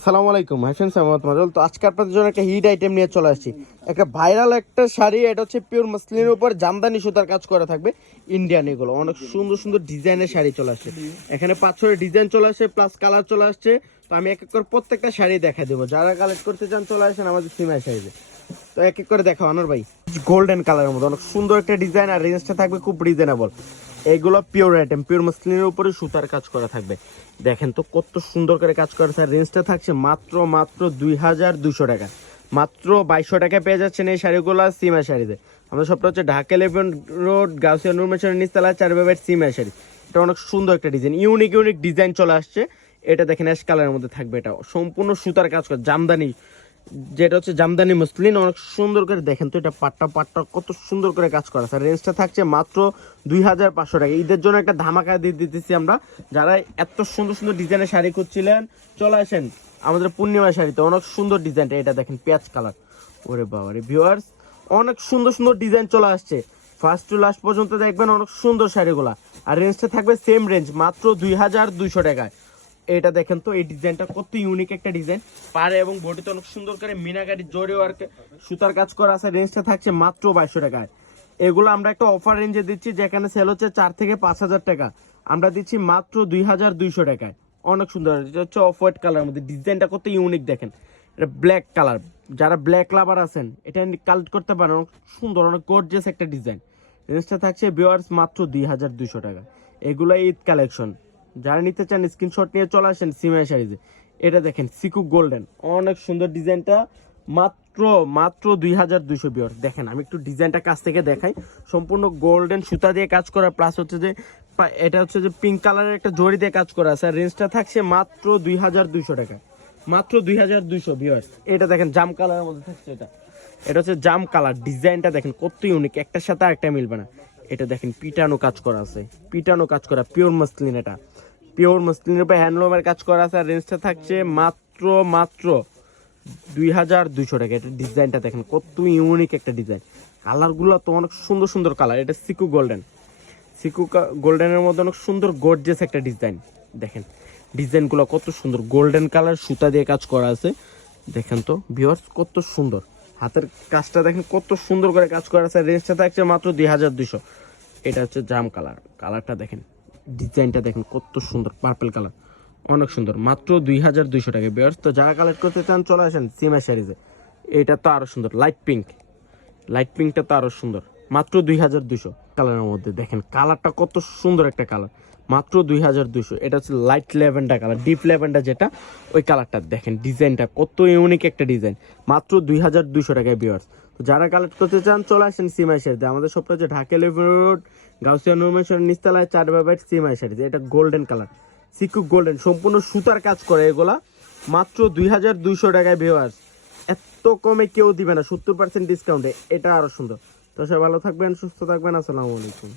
আসসালামু আলাইকুম হাসান সামাদ মাজল। তো আজকে আপনাদের জন্য একটা হিট আইটেম নিয়ে চলে আসছি। একটা ভাইরাল একটা শাড়ি, এটা হচ্ছে পিওর মসলিনের উপর জামদানি সুতার কাজ করা থাকবে। ইন্ডিয়ান, এগুলো অনেক সুন্দর সুন্দর ডিজাইনের শাড়ি চলে আসছে। এখানে 5-6 ডিজাইন চলে আসছে, প্লাস কালার চলে আসছে। তো আমি এক এক করে প্রত্যেকটা শাড়ি দেখা দেবো। যারা কালেক্ট করতে চান চলে আসেন আমাদের সিমাই শাড়িতে। তো এক এক করে দেখাও আনোর ভাই। গোল্ডেন কালারের মধ্যে অনেক সুন্দর একটা ডিজাইন, আর রেঞ্জটা থাকবে খুব রিজনেবল। এইগুলো পিওর আইটেম, পিওর মসলিনের উপরে সুতার কাজ করা থাকবে। দেখেন তো কত সুন্দর করে কাজ করা, স্যার রেঞ্জটা থাকছে মাত্র 2200 টাকা। মাত্র 2200 টাকায় পেয়ে যাচ্ছেন এই শাড়িগুলো সিমাই শাড়িতে। আমাদের সবটা হচ্ছে ঢাকা 11 রোড গাউসিয়া নূর মেশনের নিচতলা 4 বেড সিমাই শাড়ি। এটা অনেক সুন্দর একটা ডিজাইন, ইউনিক ডিজাইন চলে আসছে। এটা দেখেন অ্যাশ কালারের মধ্যে থাকবে, এটা সম্পূর্ণ সুতার কাজ করে জামদানি, যেটা হচ্ছে জামদানি মসলিন। অনেক সুন্দর করে দেখেন তো, এটা পাটটা কত সুন্দর করে কাজ করা। স্যার রেঞ্জটা থাকছে মাত্র 2500 টাকা। ঈদের জন্য একটা ধামাকা দিয়ে দিতেছি আমরা। যারা এত সুন্দর সুন্দর ডিজাইনের শাড়ি খুঁজছিলেন চলে আসেন আমাদের পূর্ণিমা শাড়িতে। অনেক সুন্দর ডিজাইনটা, এটা দেখেন পেঁয়াজ কালার। ওরে বাবা রে ভিউয়ার্স, অনেক সুন্দর সুন্দর ডিজাইন চলে আসছে। ফার্স্ট টু লাস্ট পর্যন্ত দেখবেন অনেক সুন্দর শাড়িগুলা। আর রেঞ্জটা থাকবে সেম রেঞ্জ, মাত্র 2200 টাকায়। এটা দেখেন তো, এই ডিজাইনটা কত ইউনিক একটা ডিজাইন। পাড়ে এবং বডিতে অনেক সুন্দর করে মিনাকারি জরি ওয়ার্ক সুতার কাজ করা আছে। রেঞ্জটা থাকছে মাত্র 2200 টাকায়। এগুলো আমরা একটা অফার রেঞ্জে দিচ্ছি, যেখানে সেল হচ্ছে 4 থেকে 5000 টাকা, আমরা দিচ্ছি মাত্র 2200 টাকায়। অনেক সুন্দর, এটা হচ্ছে অফ হোয়াইট কালার মধ্যে। ডিজাইনটা কত ইউনিক দেখেন, এটা ব্ল্যাক কালার। যারা ব্ল্যাক লাভার আছেন এটা কালেক্ট করতে পারেন। অনেক সুন্দর, অনেক গর্জিয়াস একটা ডিজাইন। রেঞ্জটা থাকছে ভিউয়ার্স মাত্র 2200 টাকা। এগুলো ঈদ কালেকশন। যারা নিতে চান স্ক্রিনশট নিয়ে চলে আসেন সিমাই শাড়িতে। এটা দেখেন সিকু গোল্ডেন, অনেক সুন্দর ডিজাইনটা। মাত্র 2200 বিয়ার। দেখেন আমি একটু ডিজাইনটা কাছ থেকে দেখাই। সম্পূর্ণ গোল্ডেন সুতা দিয়ে কাজ করা, প্লাস হচ্ছে যে এটা হচ্ছে যে পিঙ্ক কালারের একটা জড়ি দিয়ে কাজ করা আছে। রেঞ্জটা থাকছে মাত্র 2200 টাকা, মাত্র 2200 বিয়ার। এটা দেখেন জাম কালারের মধ্যে থাকছে। এটা হচ্ছে জাম কালার। ডিজাইনটা দেখেন কত ইউনিক, একটার সাথে আরেকটা মিলবে না। এটা দেখেন পিটানো কাজ করা আছে, পিটানো কাজ করা পিওর মসলিন। এটা পিওর মসলিনের উপর হ্যান্ডলুমের কাজ করা আছে। আর রেঞ্জটা থাকছে মাত্র 2200 টাকা। এটা ডিজাইনটা দেখেন কত ইউনিক একটা ডিজাইন। কালারগুলো তো অনেক সুন্দর সুন্দর কালার। এটা সিকু গোল্ডেন, সিকু গোল্ডেনের মধ্যে অনেক সুন্দর গর্জিয়াস একটা ডিজাইন। দেখেন ডিজাইনগুলো কত সুন্দর, গোল্ডেন কালার সুতা দিয়ে কাজ করা আছে। দেখেন তো ভিউয়ার্স কত সুন্দর, হাতের কাজটা দেখেন কত সুন্দর করে কাজ করা আছে। রেঞ্জটা থাকছে মাত্র 2200। এটা হচ্ছে জাম কালার, কালারটা দেখেন, ডিজাইনটা দেখেন কত সুন্দর, পার্পল কালার, অনেক সুন্দর। মাত্র 2200 টাকা ভিউয়ার্স। তো যারা কালেক্ট করতে চান চলে আসেন সিমাই শাড়িতে। এটা তো আরো সুন্দর, লাইট পিঙ্কটা তো আরো সুন্দর। মাত্র 2200 কালারের মধ্যে দেখেন কালারটা কত সুন্দর একটা কালার। মাত্র 2200। এটা হচ্ছে light lavender colour, deep lavender যেটা, ওই কালারটা দেখেন। ডিজাইনটা কত ইউনিক একটা ডিজাইন। মাত্র 2200 টাকায় ভিউয়ার্স। তো যারা কালেক্ট করতে চান চলে আসেন সিমাই শাড়িতে। আমাদের সবটা হচ্ছে ঢাকা 11 রোড গাউসিয়া নূর মেশনের নিচতলায় 4 বাই সিমাই শাড়িতে। এটা গোল্ডেন কালার, সিকু গোল্ডেন, সম্পূর্ণ সুতার কাজ করে এগুলা। মাত্র 2200 টাকায় ভিউয়ার্স। এত কমে কেউ দিবে না, 70% ডিসকাউন্টে। এটা আরো সুন্দর। তো সবাই ভালো থাকবেন, সুস্থ থাকবেন। আসসালামু আলাইকুম।